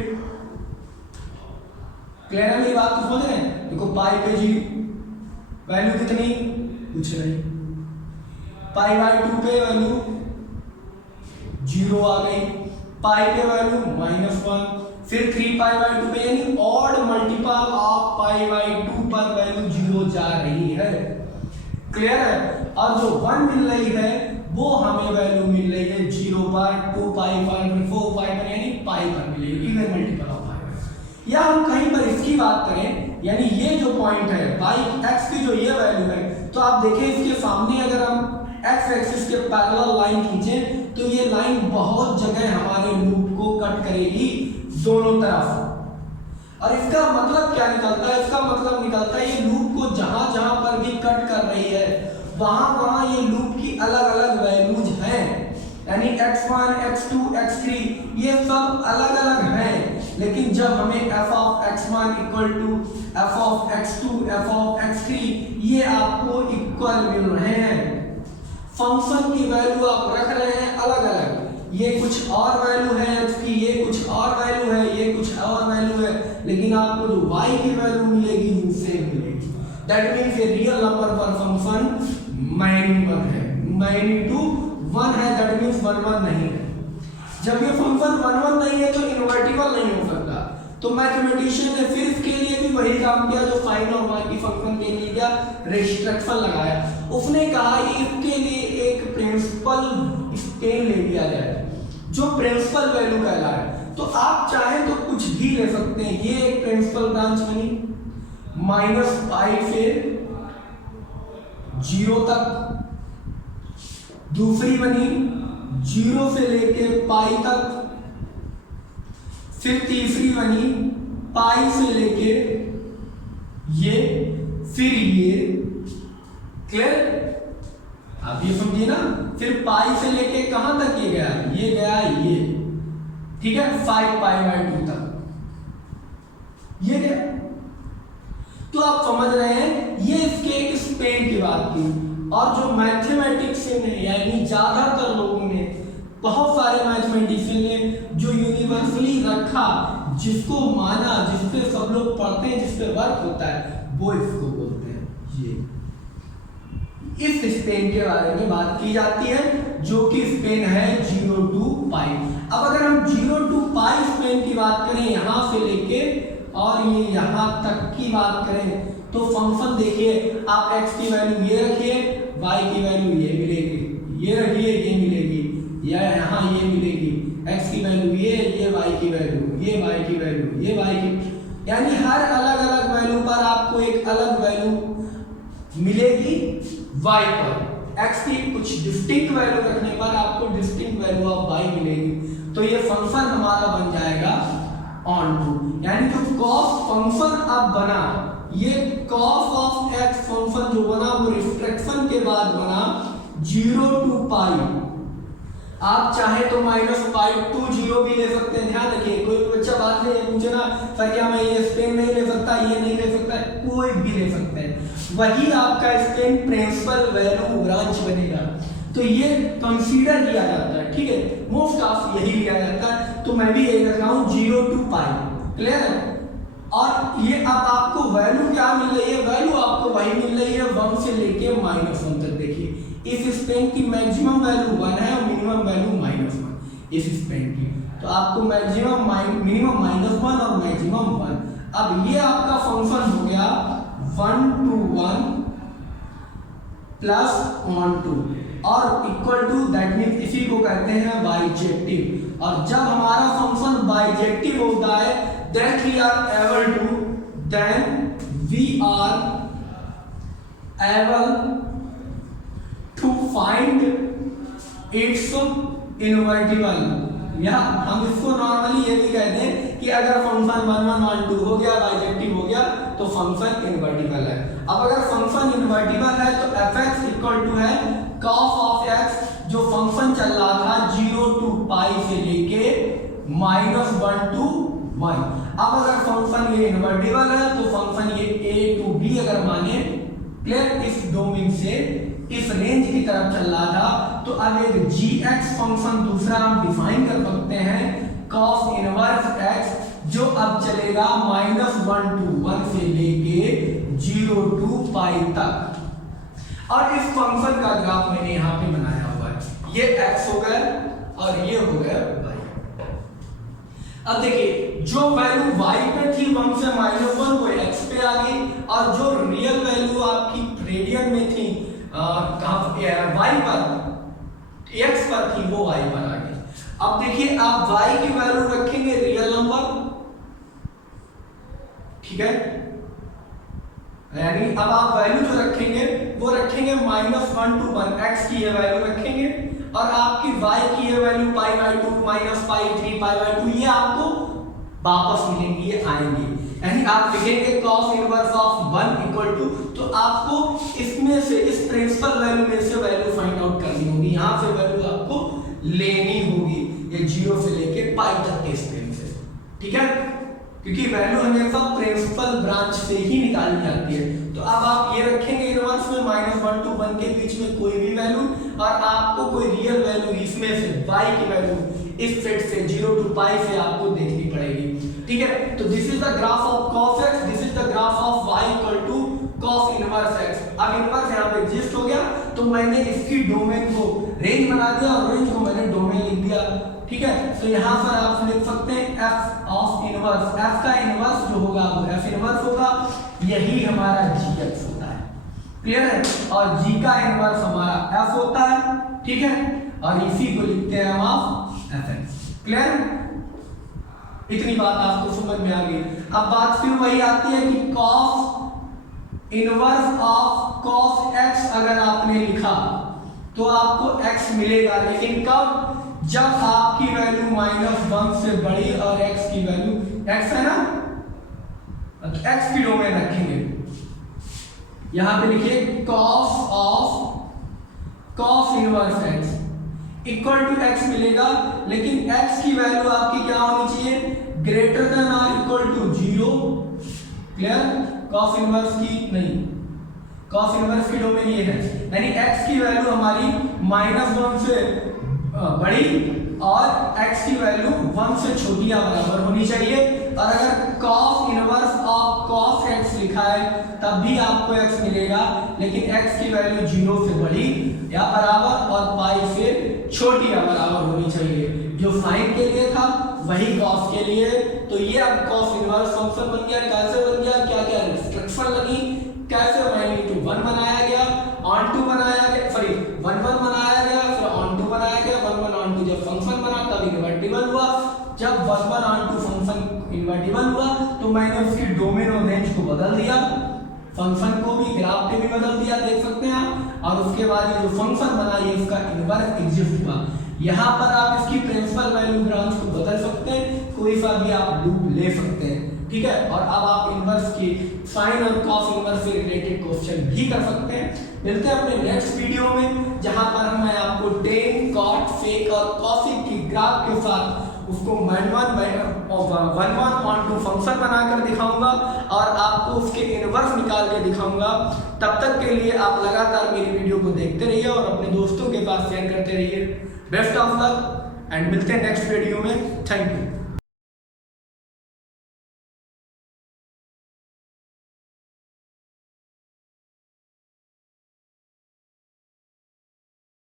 क्लियर है मेरी बात को समझ रहे हैं? देखो पाई पे जी वैल्यू कितनी, कुछ नहीं, पाई बाई 2 पे वैल्यू 0 आ गई, पाई पे वैल्यू -1, फिर 3 पाई बाई 2 पे, यानी odd multiple of pi by 2 पर वैल्यू 0 जा रही है। क्लियर है? और जो 1 मिल रही है वो हमें वैल्यू मिल रही है 0 पर, 2 पाई पर, 4 पाई पर, यानी पाई पर मिलेगी, इवन मल्टीपल ऑफ पाई। या हम कहीं पर इसकी बात करें, यानी ये जो पॉइंट है पाई x की जो ये वैल्यू है, तो आप देखें इसके सामने अगर हम x एक्सिस के पैरेलल लाइन खींचें तो ये लाइन बहुत जगह हमारे लूप को कट करेगी दोनों तरफ। और इसका मतलब क्या निकलता है? इसका मतलब निकलता है ये लूप को जहां जहां पर भी कट कर रही है वहां ये लूप की अलग अलग वैल्यूज हैं, यानी x1, x2, x3 ये सब अलग अलग हैं, लेकिन जब हमें f of x1 equal to f of x2, f of x3 ये आपको इक्वल मिल रहे हैं। फंक्शन की वैल्यू आप रख रहे हैं अलग अलग, ये कुछ और वैल्यू है x की, ये कुछ और वैल्यू है, ये कुछ और वैल्यू है, लेकिन आपको जो y की वैल्यू मिलेगी वो सेम मिलेगी। दैट मींस ये रियल नंबर पर फंक्शन मैग्नीट्यूड है, मैग्नीट्यूड 1 है, दैट मींस 1 1 नहीं है। जब ये फंक्शन 1 1 नहीं है तो इनवर्टिबल नहीं हो सकता। तो मैथमेटिशियन ने फिर इसके लिए भी वही काम किया जो फाइन और मान की फंक्शन के लिए क्या रिस्ट्रिक्शन लगाया। उसने कहा इसके लिए एक प्रिंसिपल स्पेन ले लिया जाए जो प्रिंसिपल वैल्यू कहलाए। तो आप चाहें तो कुछ भी ले सकते हैं। ये एक प्रिंसिपल ब्रांच बनी -पाई से 0 तक, दूसरी बनी 0 से लेके पाई तक, फिर तीसरी बनी पाई से लेके ये, फिर ये। क्लियर? आप ये समझिए ना, फिर पाई से लेके कहां तक ये गया? ये गया ये, ठीक है, 5 पाई बाई 2 तक ये गया। तो आप समझ रहे हैं ये इसके एक स्पेन की बात की। और जो मैथमेटिक्स ने, यानी ज्यादातर लोगों ने, बहुत सारे मैथमेटिशियन ने जो यूनिवर्सली रखा, जिसको माना, जिसपे सब लोग पढ़ते हैं, जिसपे वर्क होता है, वो इसको बोलते हैं ये। इस स्पेन के बारे में बात की जाती है जो कि स्पेन है 0 to पाई। अब अगर हम 0 to पाई स्पेन की बात करें यहां से लेके और ये यहां तक की बात करें तो फंक्शन देखिए, आप x की वैल्यू ये रखिए, y की वैल्यू ये मिलेगी, ये रखिए ये मिलेगी, या यहाँ ये मिलेगी, x की वैल्यू ये y की वैल्यू, ये y की वैल्यू, ये y की, यानी हर अलग अलग वैल्यू पर आपको एक अलग वैल्यू मिलेगी y पर। x की कुछ डिस्टिंक्ट वैल्यू रखने पर आपको डिस्टिंक्ट वैल्यू ऑफ y मिलेगी। तो ये फंक्शन हमारा बन जाएगा ऑन टू, यानी जो कॉस फंक्शन अब बना, ये कॉस ऑफ x फंक्शन जो बना वो रिफ्रैक्शन के बाद बना 0 to पाई। आप चाहे तो -पाई टू 0 भी ले सकते हैं। ध्यान रखिए, कोई बच्चा बात नहीं पूछे ना सर क्या मैं ये स्पेन नहीं ले सकता, ये नहीं ले सकता, कोई भी ले सकते हैं, वही आपका स्पेन प्रिंसिपल वैल्यू ब्रांच बनेगा। तो ये कंसीडर किया जाता है, ठीक है, मोस्ट ऑफ यही लिया जाता है। तो मैं भी यही रख रहा हूँ 0 to पाई, क्लियर है। और ये अब आपको वैल्यू क्या मिल रही है, वैल्यू आपको वही मिल रही है 1 से लेके -1 तक। देखिए इस स्पेन की मैक्सिमम वैल्यू 1 है और मिनिमम वैल्यू -1 इस स्पेन की, तो आपको मैक्सिमम मिनिमम -1 और मैक्सिमम 1। अब ये आपका फंक्शन हो गया 1 to 1 प्लस ऑन टू और इक्वल टू, दैट मीन्स इसी को कहते हैं बाइजेक्टिव। और जब हमारा फंक्शन बाइजेक्टिव होता है then we are able to find its invertible, या हम इसको नॉर्मली ये भी कहते हैं कि अगर फंक्शन 1 1 1 2 हो गया, बाइजेक्टिव हो गया, तो फंक्शन इन्वर्टिबल है। अब अगर फंक्शन इन्वर्टिबल है तो fx इक्वल टू है cos ऑफ x, जो फंक्शन चल रहा था 0 to पाई से लेके -1 to 1। अब अगर फंक्शन ये इन्वर्टिबल है तो फंक्शन ये a to b अगर माने, क्लियर, इस डोमेन से इस रेंज की तरफ चल रहा था, तो अब एक gx फंक्शन दूसरा हम डिफाइन कर सकते हैं cos इनवर्स x, जो अब चलेगा -1 to 1 से लेके 0 to पाई तक। और इस फंक्शन का ग्राफ मैंने यहाँ पे बनाया हुआ है, ये x हो गया और ये हो गया y। अब देखिए जो वैल्यू y पे थी 1 से -1 वो x पे आ गई, और जो रियल वैल्यू आपकी रेडियन में थी y पर, x पर थी, वो y पर आ गई। अब देखिए आप y की वैल्यू रखेंगे रियल नंबर, ठीक है, यानी अब आप वैल्यू जो रखेंगे वो रखेंगे -1 to 1, x की ये वैल्यू रखेंगे, और आपकी y की ये वैल्यू π/2 -π3 π/2 ये आपको वापस मिलेंगी, ये आएंगी। यानी आप लिखेंगे cos inverse of 1 equal to, तो आपको इसमें से इस प्रिंसिपल वैल्यू में से वैल्यू फाइंड आउट करनी होगी, यहाँ से वैल्यू आपको लेनी होगी, ये 0 से लेके पाई तक के स्पेन से, ठीक है, क्योंकि वैल्यू हमेशा प्रिंसिपल ब्रांच से ही निकाली जाती है। तो अब आप ये रखेंगे इनवर्स में -1 to 1 के बीच में कोई भी वैल्यू, और आपको कोई रियल वैल्यू इसमें से y की वैल्यू इस सेट से 0 to पाई से आपको देखनी पड़ेगी, ठीक है। तो this is the graph of cos x, this is the graph of y equal to cos inverse x। अब इनवर्स यहाँ पे एग्जिस्ट हो गया, तो मैंने इसकी डोमेन को रेंज बना दिया और रेंज को मैंने डोमेन लिख दिया, ठीक है। तो यहाँ पर आप लिख सकते हैं f ऑफ इनवर्स, f का इनवर्स जो होगा वो f इनवर्स होगा, यही हमारा gx होता है, क्लियर है, और g का इनवर्स हमारा f होता है, ठीक है, और इसी को लिखते हैं हम ऑफ fx, क्लियर। इतनी बात आपको समझ में आ गई। अब बात फिर वही आती है कि cos inverse of cos x अगर आपने लिखा तो आपको x मिलेगा, लेकिन कब, जब आपकी वैल्यू -1 से बड़ी और x की वैल्यू, x है ना, तो x की डोमेन रखेंगे, यहां पे लिखिए cos inverse x equal to x मिलेगा, लेकिन x की वैल्यू आपकी क्या होनी चाहिए, ग्रेटर देन और equal to 0, clear. cos inverse की नहीं, cos इनवर्स की डोमेन ये है, यानी x की वैल्यू हमारी -1 से बड़ी और x की वैल्यू 1 से छोटी या बराबर होनी चाहिए। और अगर cos inverse of cos x लिखा है तब भी आपको x मिलेगा, लेकिन x की वैल्यू 0 से बड़ी या बराबर और पाई से छोटी या बराबर होनी चाहिए। जो साइन के लिए था वही cos के लिए। तो ये अब cos इनवर्स फंक्शन बन गया। कैसे बन गया, क्या क्या रिस्ट्रिक्शन लगी, कैसे वैल्यू टू 1 बनाया गया, ऑन टू बनाया गया, सॉरी 1 1 बनाया गया, फिर ऑन टू बनाया गया, 1 1 ऑन टू जब फंक्शन बना तब इन्वर्टिबल हुआ, जब 1 1 ऑन टू फंक्शन इन्वर्टिबल हुआ तो मैंने उसकी डोमेन और रेंज को बदल दिया, फंक्शन को भी ग्राफ पे भी बदल दिया, देख सकते हैं आप, और उसके बाद ये जो फंक्शन बना ये इसका इन्वर्स एग्जिस्ट हुआ। यहाँ पर आप इसकी प्रिंसिपल वैल्यू ब्रांच को बदल सकते हैं, कोई सा भी आप लूप ले सकते हैं, ठीक है। और अब आप इन्वर्स की साइन और कॉस इन्वर्स से रिलेटेड क्वेश्चन भी कर सकते हैं। मिलते हैं अपने नेक्स्ट वीडियो में जहां पर मैं आपको टेन, कॉट, सेक और कॉसेक की ग्राफ के साथ उसको 1 1 ऑन टू फंक्शन बनाकर दिखाऊंगा और आपको उसके इन्वर्स निकाल के दिखाऊंगा। तब तक के लिए आप लगातार मेरी वीडियो को देखते रहिए और अपने दोस्तों के पास शेयर करते रहिए। बेस्ट ऑफ लक एंड मिलते हैं नेक्स्ट वीडियो में। Thank you.